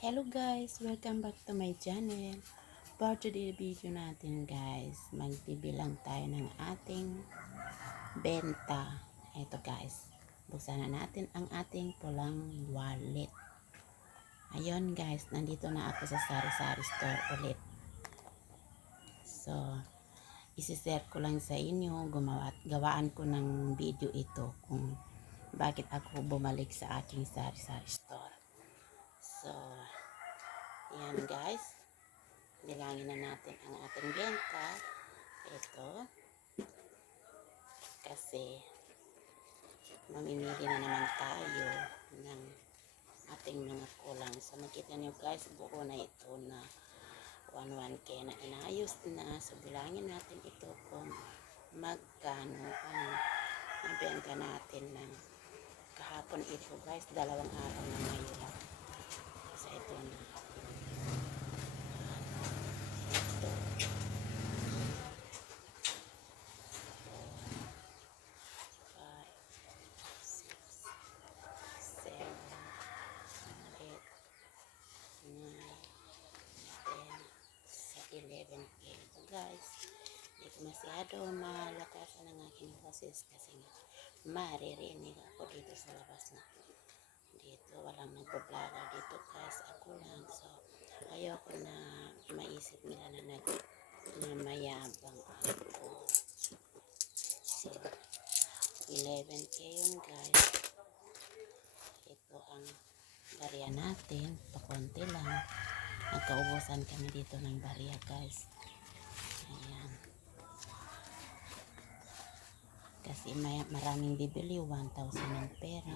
Hello guys, welcome back to my channel. For today video natin guys, magbibilang tayo ng ating benta. Ito guys, buksan na natin ang ating pulang wallet. Ayun guys, nandito na ako sa sari-sari store ulit. So, isi-share ko lang sa inyo, gawaan ko ng video ito kung bakit ako bumalik sa aking sari-sari store. So, yan guys, bilangin na natin ang ating benta. Ito, kasi mamimili na naman tayo ng ating mga kulang. So makita nyo guys, buo na ito na 11K na inayos na. So bilangin natin ito kung magkano ang nabenta natin ng kahapon ito guys, 2 araw na ngayon. So ito na. Ito guys, hindi ko masyado malakasan ang aking boses kasi nga maririnig ako dito sa labas na dito, walang nagbablogger dito guys, ako lang. So ayoko na maisip nila na mayabang ako. So 11K yun guys. Ito ang barya natin, pakonti lang. Nagkaubusan kami dito ng barya guys. Ayan. Kasi maraming bibili, 1,000 ang pera.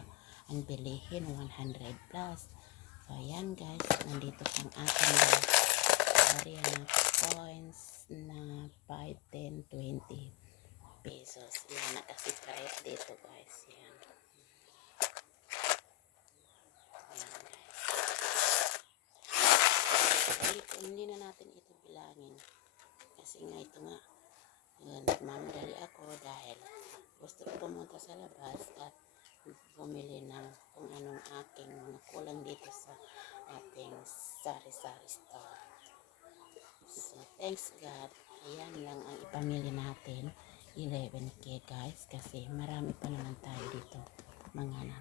Ang bilihin, 100 plus. So ayan guys, nandito ang ating barya na coins na 5, 10, 20 pesos. Yan, nakasiparet dito guys. Yan. Hindi na natin ito bilangin kasi nga ito nga nagmamadali ako dahil gusto ko pumunta sa labas at bumili ng kung anong aking mga kulang dito sa ating sari-sari store. So thanks God, ayan lang ang ipamili natin, 11K guys, kasi marami pa naman tayo dito mga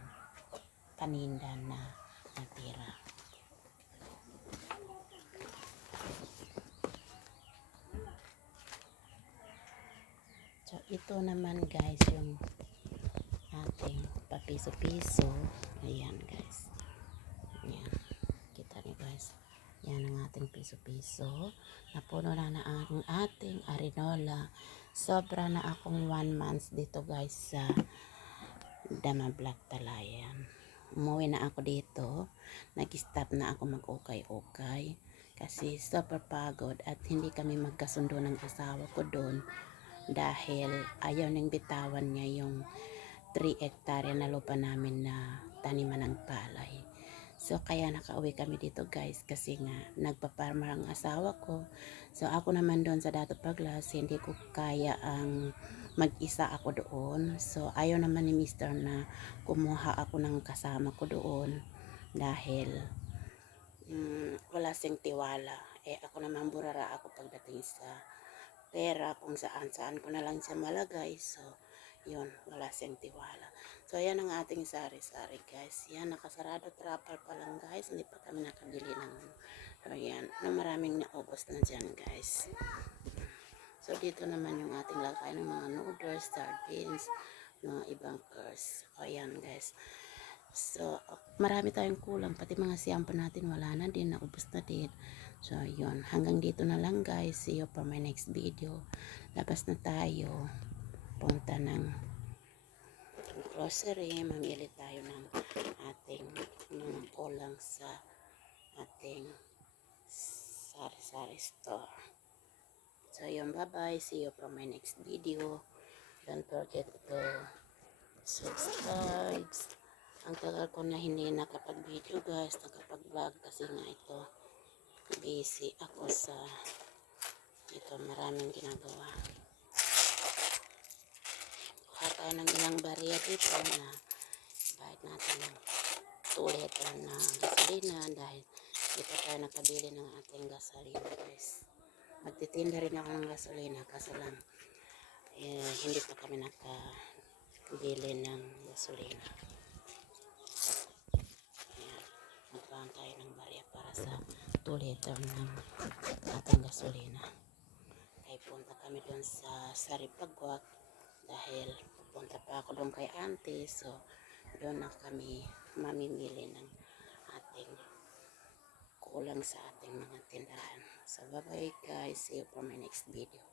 paninda na natira. So, ito naman guys yung ating papiso-piso. Ayan guys. Ayan. Kita niyo guys. Yan ang ating piso-piso. Napuno na ang ating arinola. Sobra na akong 1 month dito guys sa Dama Black Talayan. Umuwi na ako dito. Nag-stop na ako mag-ukay-ukay. Kasi super pagod at hindi kami magkasundo ng asawa ko doon. Dahil ayaw nang bitawan niya yung 3 hektarya na lupa namin na taniman ng palay. So kaya nakauwi kami dito guys kasi nga nagpa-farmer ang asawa ko. So ako naman doon sa Dato Paglas, hindi ko kaya ang mag-isa ako doon. So ayaw naman ni Mr. na kumuha ako ng kasama ko doon dahil wala siyang tiwala. Ako naman burara ako pagdating sa pera, kung saan ko na lang siya malagay. So yun, wala siyang tiwala. So ayan ang ating sari-sari guys. Yan, nakasarado trapper pa lang guys, hindi pa kami nakabili ng so yan, maraming naubos na dyan guys. So dito naman yung ating lagay ng mga noodles, sardines, mga ibang curs. O ayan guys. So marami tayong kulang, pati mga siyampo natin wala na din, naubos na din. So yun, hanggang dito na lang guys. See you for my next video. Labas na tayo, punta ng grocery, mamili tayo ng ating mga kulang sa ating sari-sari store. So yun, bye bye, see you for my next video. Don't forget to subscribe. Ang tagal ko na hindi nakapag-video guys, nakapag-vlog kasi nga ito busy ako sa ito, maraming ginagawa. Kuha tayo ng ilang barya dito na bayad natin ng 2 liter na gasolina dahil nakabili ng ating gasolina guys. Magtitinda rin ako ng gasolina kaso lang hindi pa kami nakabili ng gasolina. Ayan, magpaan tayo ng barya para sa 2 liter ng ating gasolina. Kaya punta kami doon sa Saripagwak dahil pupunta pa ako doon kay auntie, so doon na kami mamimili ng ating kulang sa ating mga tindahan. So bye bye guys, see you for my next video.